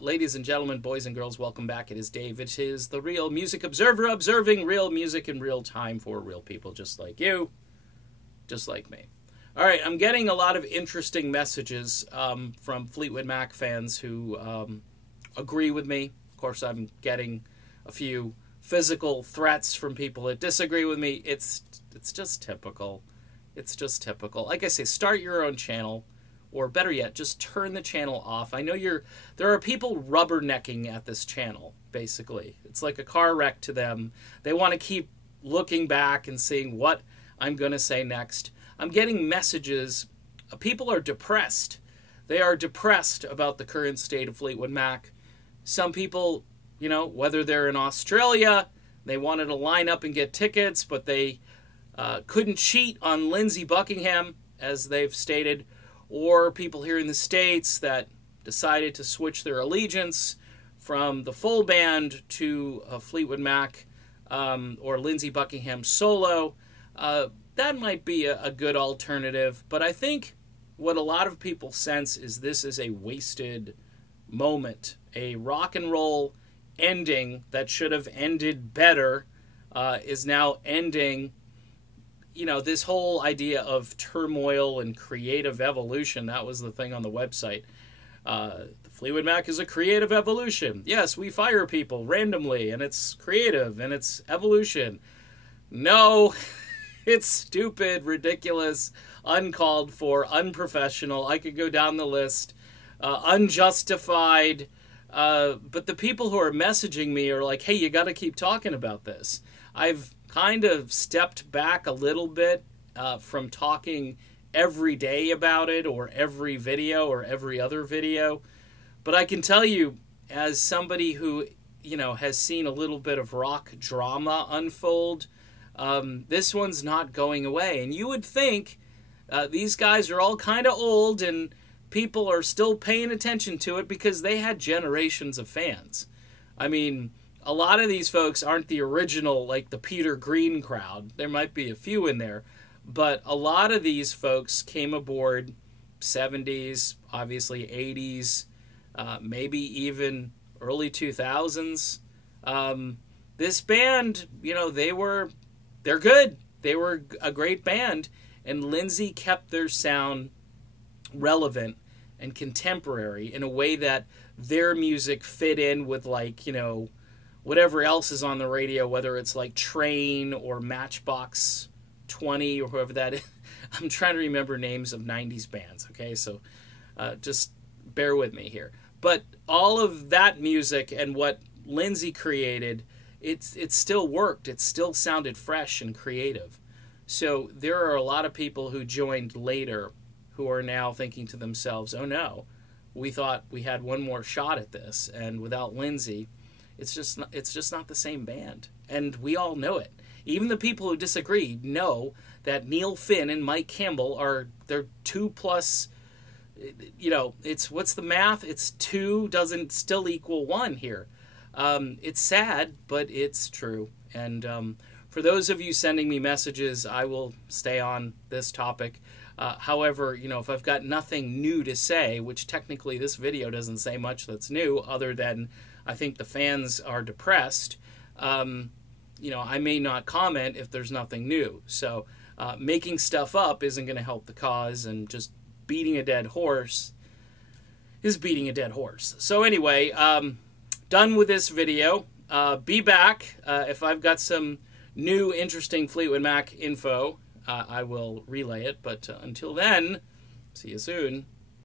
Ladies and gentlemen, boys and girls, welcome back. It is Dave. It is the Real Music Observer, observing real music in real time for real people just like you, just like me. All right, I'm getting a lot of interesting messages from Fleetwood Mac fans who agree with me. Of course, I'm getting a few physical threats from people that disagree with me. It's just typical. It's just typical. Like I say, start your own channel. Or better yet, just turn the channel off. I know there are people rubbernecking at this channel, basically. It's like a car wreck to them. They want to keep looking back and seeing what I'm going to say next. I'm getting messages. People are depressed. They are depressed about the current state of Fleetwood Mac. Some people, you know, whether they're in Australia, they wanted to line up and get tickets, but they couldn't cheat on Lindsey Buckingham, as they've stated, or people here in the States that decided to switch their allegiance from the full band to Fleetwood Mac or Lindsey Buckingham solo. That might be a good alternative, but I think what a lot of people sense is this is a wasted moment. A rock and roll ending that should have ended better is now ending. You know, this whole idea of turmoil and creative evolution, that was the thing on the website. The Fleetwood Mac is a creative evolution. Yes, we fire people randomly, and it's creative, and it's evolution. No, it's stupid, ridiculous, uncalled for, unprofessional. I could go down the list. Unjustified. But the people who are messaging me are like, hey, you got to keep talking about this. I've kind of stepped back a little bit from talking every day about it or every video or every other video. But I can tell you, as somebody who, you know, has seen a little bit of rock drama unfold, this one's not going away. And you would think these guys are all kind of old and people are still paying attention to it because they had generations of fans. I mean, a lot of these folks aren't the original, like the Peter Green crowd. There might be a few in there. But a lot of these folks came aboard 70s, obviously 80s, maybe even early 2000s. This band, you know, they're good. They were a great band. And Lindsey kept their sound relevant and contemporary in a way that their music fit in with, like, you know, whatever else is on the radio, whether it's like Train or Matchbox 20 or whoever that is. I'm trying to remember names of 90s bands, okay? So just bear with me here. But all of that music and what Lindsey created, it still worked. It still sounded fresh and creative. So there are a lot of people who joined later who are now thinking to themselves, oh no, we thought we had one more shot at this, and without Lindsey, it's just not the same band. And we all know it. Even the people who disagree know that Neil Finn and Mike Campbell they're 2+, you know, what's the math? It's 2 doesn't still equal 1 here. It's sad, but it's true. And for those of you sending me messages, I will stay on this topic. However, you know, if I've got nothing new to say, which technically this video doesn't say much that's new other than I think the fans are depressed, you know, I may not comment if there's nothing new. So making stuff up isn't going to help the cause, and just beating a dead horse is beating a dead horse. So anyway, done with this video. Be back. If I've got some new interesting Fleetwood Mac info, I will relay it. But until then, see you soon.